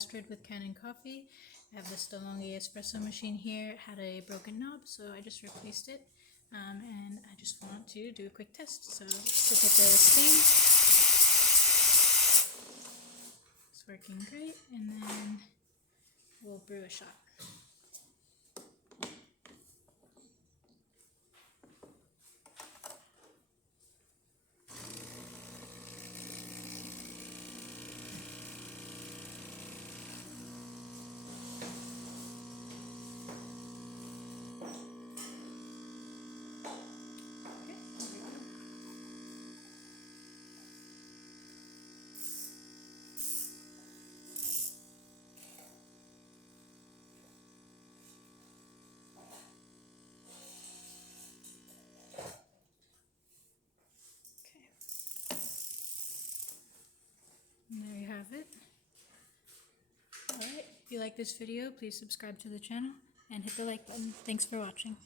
With Kanen coffee. I have this DeLonghi espresso machine here. It had a broken knob, so I just replaced it. And I just want to do a quick test. So let's look at the steam. It's working great, and then we'll brew a shot. And there you have it. Alright, if you like this video, please subscribe to the channel and hit the like button. Thanks for watching.